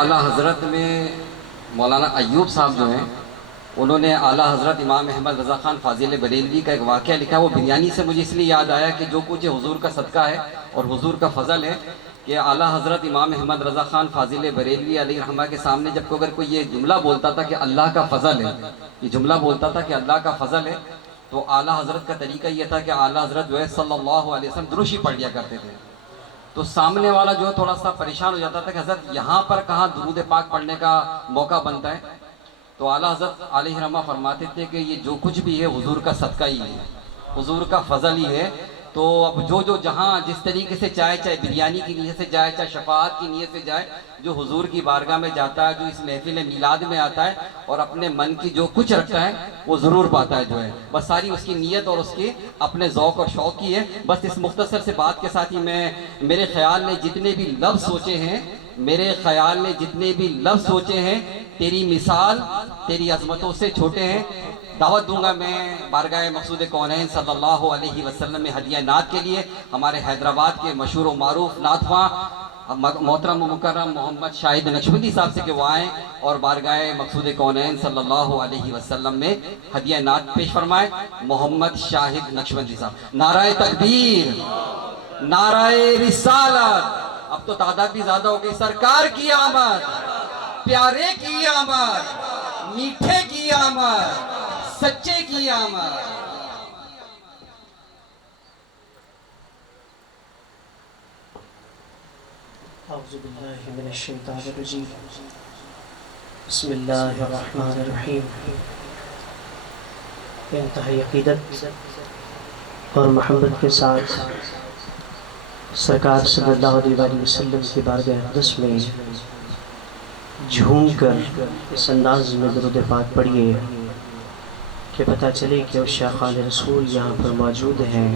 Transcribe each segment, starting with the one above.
اعلیٰ حضرت میں مولانا ایوب صاحب جو ہیں انہوں نے اعلیٰ حضرت امام احمد رضا خان فاضل بریلوی کا ایک واقعہ لکھا ہے۔ وہ بریانی سے مجھے اس لیے یاد آیا کہ جو کچھ حضور کا صدقہ ہے اور حضور کا فضل ہے کہ اعلیٰ حضرت امام احمد رضا خان فاضل بریلوی علیہ رحمہ کے سامنے جب اگر کوئی یہ جملہ بولتا تھا کہ اللہ کا فضل ہے، یہ جملہ بولتا تھا کہ اللہ کا فضل ہے، تو اعلیٰ حضرت کا طریقہ یہ تھا کہ اعلیٰ حضرت جو ہے صلی اللہ علیہ وسلم درود ہی پڑھ لیا کرتے تھے۔ تو سامنے والا جو ہے تھوڑا سا پریشان ہو جاتا تھا کہ حضرت یہاں پر کہاں درود پاک پڑھنے کا موقع بنتا ہے؟ تو اعلیٰ حضرت علیہ رحمہ فرماتے تھے کہ یہ جو کچھ بھی ہے حضور کا صدقہ ہی ہے، حضور کا فضل ہی ہے۔ تو اب جو جہاں جس طریقے سے چاہے بریانی کی نیت سے جائے، چاہے شفاعت کی نیت سے جائے، جو حضور کی بارگاہ میں جاتا ہے، جو اس محفل میلاد میں آتا ہے اور اپنے من کی جو کچھ رکھتا ہے وہ ضرور پاتا ہے جو ہے، بس ساری اس کی نیت اور اس کی اپنے ذوق اور شوق کی ہے۔ بس اس مختصر سے بات کے ساتھ ہی میرے خیال نے جتنے بھی لفظ سوچے ہیں، میرے خیال نے جتنے بھی لفظ سوچے ہیں، تیری مثال تیری عظمتوں سے چھوٹے ہیں۔ دعوت دوں گا میں بارگاہ مقصود کونین صلی اللہ علیہ وسلم میں ہدیہ نعت کے لیے ہمارے حیدرآباد کے مشہور و معروف نعت خواں محترم و مکرم محمد شاہد نقشبندی صاحب سے کہ وہ آئیں اور بارگاہ مقصود کونین صلی اللہ علیہ وسلم میں ہدیہ نعت پیش فرمائیں۔ محمد شاہد نقشبندی صاحب۔ نعرہ تکبیر، نعرہ رسالت۔ اب تو تعداد بھی زیادہ ہو گئی۔ سرکار کی آمد، پیارے کی آمد، میٹھے کی آمد، سچے کی آمد۔ اعوذ باللہ من الشیطان الرجیم، بسم اللہ الرحمن الرحیم۔ انتہائی عقیدت اور محبت کے ساتھ سرکار صلی اللہ علیہ وسلم کی بارگاہ اقدس میں جھوم کر اس انداز میں درود پاک پڑھیے کہ پتہ چلے کہ اس شاخان رسول یہاں پر موجود ہیں۔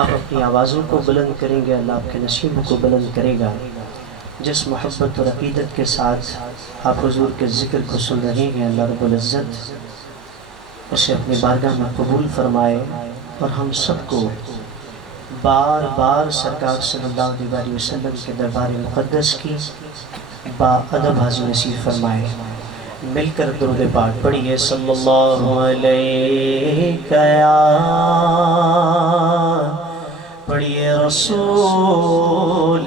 آپ اپنی آوازوں کو بلند کریں گے، اللہ آپ کے نصیبوں کو بلند کرے گا۔ جس محبت اور عقیدت کے ساتھ آپ حضور کے ذکر کو سن رہے ہیں، اللہ رب العزت اسے اپنی بارگاہ میں قبول فرمائے اور ہم سب کو بار بار سرکار صلی اللہ علیہ وسلم کے دربار مقدس کی با ادب حاضری نصیب فرمائے۔ مل کر درود پاک پڑھیے۔ صلی اللہ علیہ یا پڑھیے رسول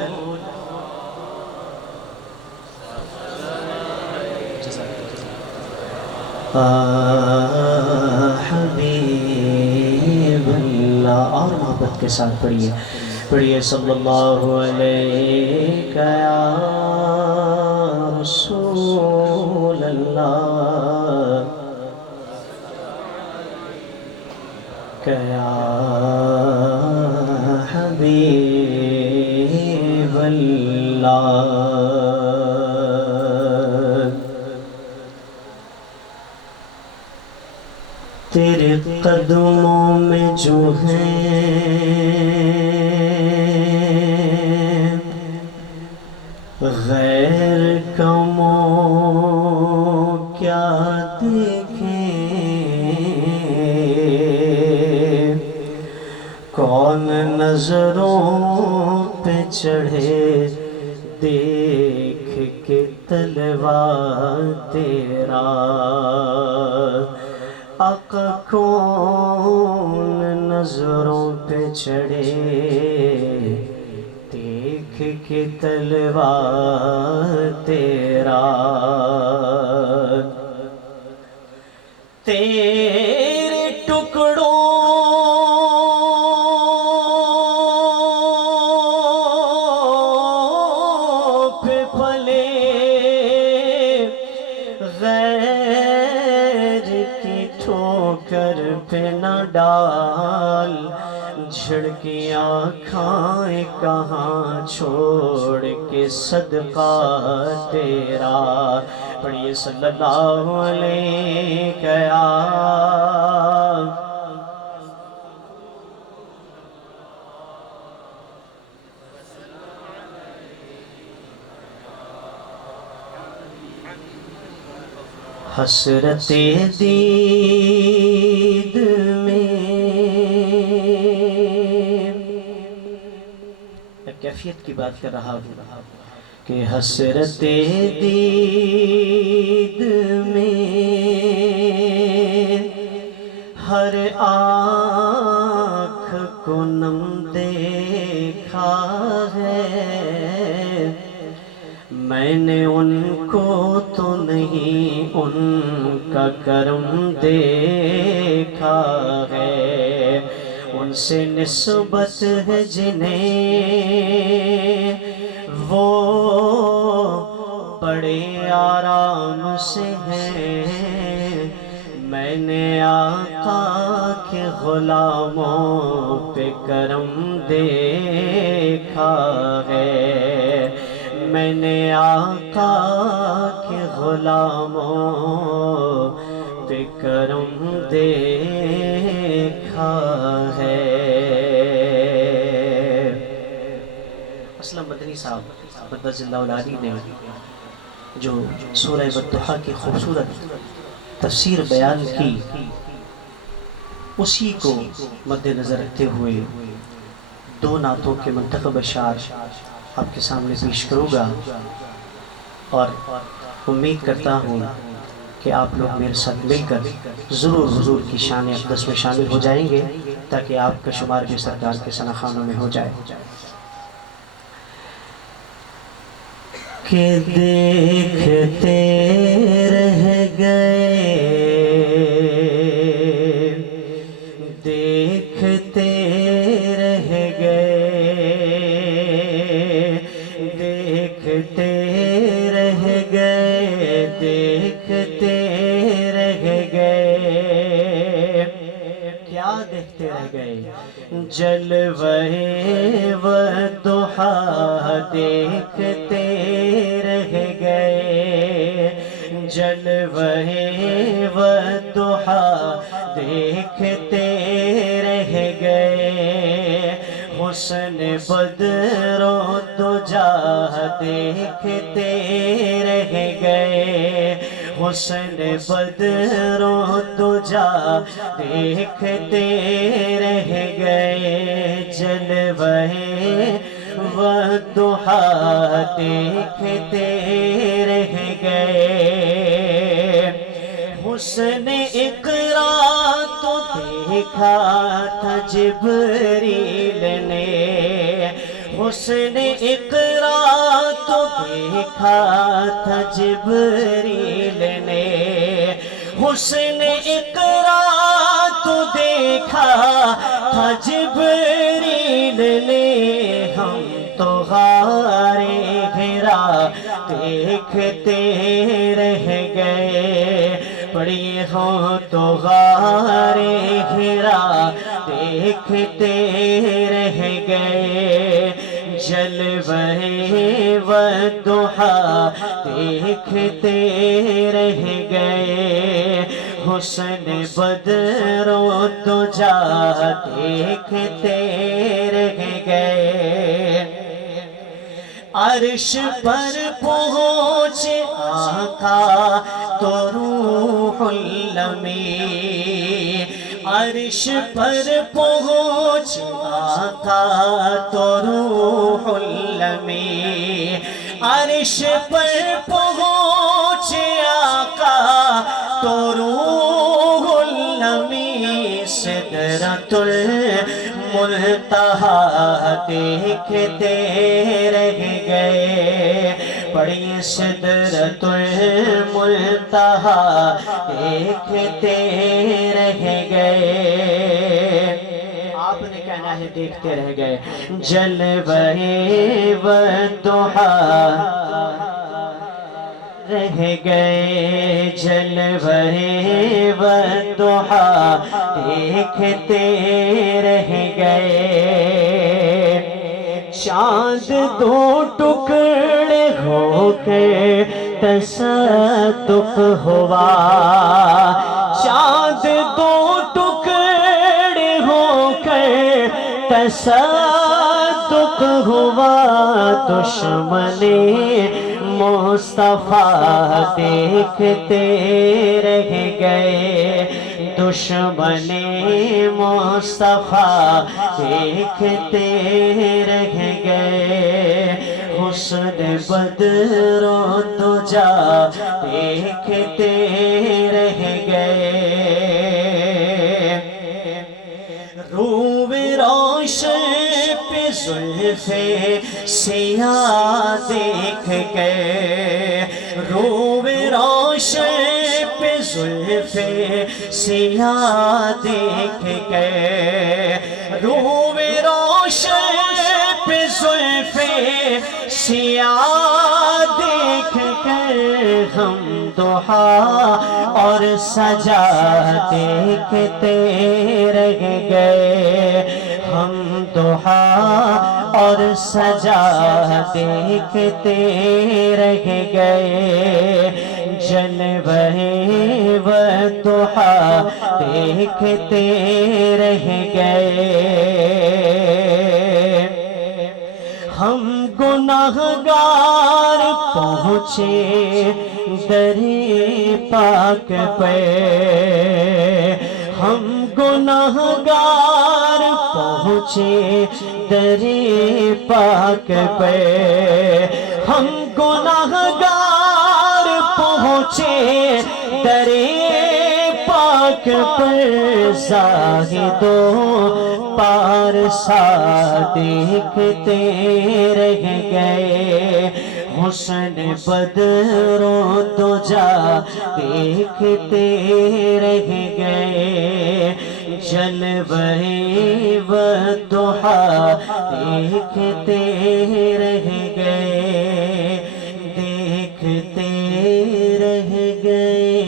حبیب اللہ، اور محبت کے ساتھ پڑھیے پڑھیے صلی اللہ علیہ یا رسول اللہ یا حبیب اللہ۔ تیرے قدموں میں جو ہیں غیر کموں کیا دیکھیں، کون نظروں پہ چڑھے دیکھ کے تلوا تیرا، آقا کون نظروں پہ چڑھے دیکھ کے تلوا تیرا، تیرے ٹکڑوں پہ پلے غیر کی ٹھوکر پہ نہ ڈال، جھڑکیاں کھائیں کہاں چھوڑ کے صدقہ تیرا۔ پڑھیے صلی اللہ علیہ یا حسرت دید میں کیفیت کی بات کر رہا ہوں کہ حسرت دید میں ہر آنکھ کو نم دیکھا ہے، میں نے ان کو تو نہیں ان کا کرم دیکھا ہے، ان سے نسبت ہے جنہیں وہ بڑے آرام سے ہیں، میں نے آقا کے غلاموں پہ کرم دیکھا ہے، میں نے آقا کے غلاموں پہ کرم دیکھا ہے۔ اسلم مدنی صاحب قدس اللہ العالی نے جو سورہ والضحیٰ کی خوبصورت تفسیر بیان کی، اسی کو مد نظر رکھتے ہوئے دو نعتوں کے منتخب اشعار آپ کے سامنے پیش کروں گا، اور امید کرتا ہوں کہ آپ لوگ میرے ساتھ مل کر ضرور حضور کی شان اقدس میں شامل ہو جائیں گے، تاکہ آپ کا شمار بھی سرکار کے ثناخانوں میں ہو جائے۔ کہ دیکھتے رہ گئے، دیکھتے رہ گئے، دیکھتے رہ گئے، دیکھتے رہ گئے، کیا دیکھتے رہ گئے؟ جلوہ والضحیٰ دیکھتے رہ گئے، جلوہ والضحیٰ دیکھتے رہ گئے، حسن بدر و دجا دیکھتے رہ گئے، حسن بدر و دجا دیکھتے رہ گئے، جلوہ والضحیٰ دیکھتے رہ گئے، حسن اقرا تو دیکھا تھا جبریل نے، حسن اقرا تو دیکھا تھا جبریل نے، حسن اقرا تو دیکھا تھا جبریل نے، ہم تو غار حرا دیکھتے رہ گئے، پڑھیے ہوں تو غار حرا دیکھتے رہ گئے، جلوہ والضحیٰ دیکھتے رہ گئے، حسن بدر و دجا دیکھتے رہ گئے، عرش پر پہنچ آقا تو روح الامین، عرش پر پہنچ آقا تو روح الامین، عرش پر پہنچ آقا تو روح الامین، سدرۃ المنتہا دیکھتے رہ گئے، پڑھیے سدرۃ المنتہا دیکھتے رہ گئے، آپ نے کہنا ہے دیکھتے رہ گئے، جلوہ والضحیٰ رہ گئے، جلوہ والضحیٰ دیکھتے رہ گئے، چاند دو ٹکڑے ہو کے تصدق ہوا، چاند دو ٹکڑے ہو کے تصدق ہوا، دشمن مصطفیٰ دیکھتے رہ گئے، دشمن مصطفیٰ دیکھتے رہ گئے، حسن بدر و دجا دیکھتے رہ گئے روب روشن پہ زلف سیاہ دیکھ کے روب روشن پہ زلف سیاہ دیکھ کے روب روشن پہ زلف سیاہ دیکھ کر ہم دعا اور سجا دیکھتے رہ گئے ہم دعا اور سجا دیکھتے رہ گئے جلوے والضحا دیکھتے رہ گئے ہم گناہگار پہنچے در پاک پہ ہم گناہگار پہنچے در پاک پہ ہم گناہگار پہنچے در پاک پر زاہدوں پارسا دیکھتے رہ گئے حسن بدر و دجا دیکھتے رہ گئے جلوے والضحا دیکھتے رہ گئے دیکھتے رہ گئے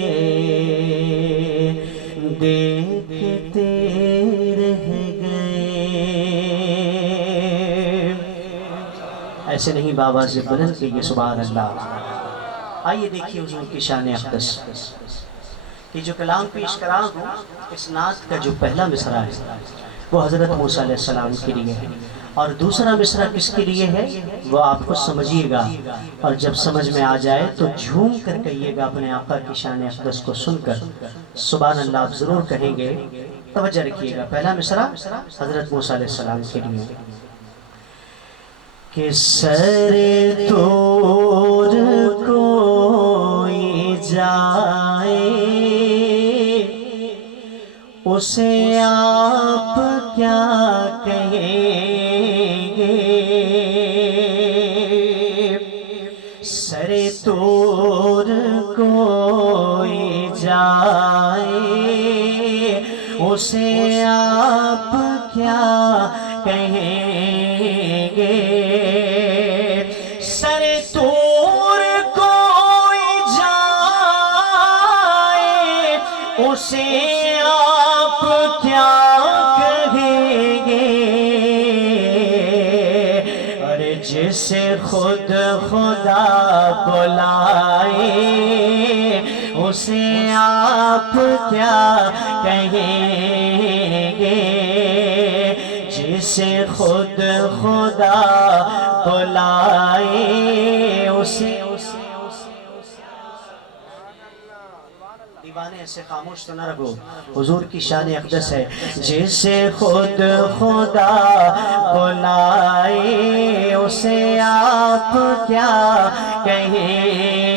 دیکھتے رہ گئے ایسے نہیں بابا سے بلند کیجئے سبحان اللہ آئیے دیکھیے حضور کی شان اقدس کہ جو کلام پیش کرا ہوں اس نعت کا جو پہلا مصرع ہے وہ حضرت موسیٰ علیہ السلام کے لیے ہے اور دوسرا مصرع کس کے لیے ہے وہ آپ کو سمجھیے گا اور جب سمجھ میں آ جائے تو جھوم کر کہیے گا اپنے آقا کی شان اقدس کو سن کر سبحان اللہ آپ ضرور کہیں گے توجہ رکھیے گا پہلا مصرع حضرت موسیٰ علیہ السلام کے لیے کہ سر طور کوئی جائے اسے آپ کیا کہیں گے سر طور کوئی جائے اسے آپ کیا کہیں گے سر طور کوئی جائے اسے آپ کیا کہیں گے اور جسے خود خدا بلائے اسے آپ کیا کہیں گے جسے خود خدا بلائے اسے دیوانے ایسے خاموش تو نہ رہو حضور کی شان اقدس ہے جسے خود خدا بلائے اسے آپ کیا کہیں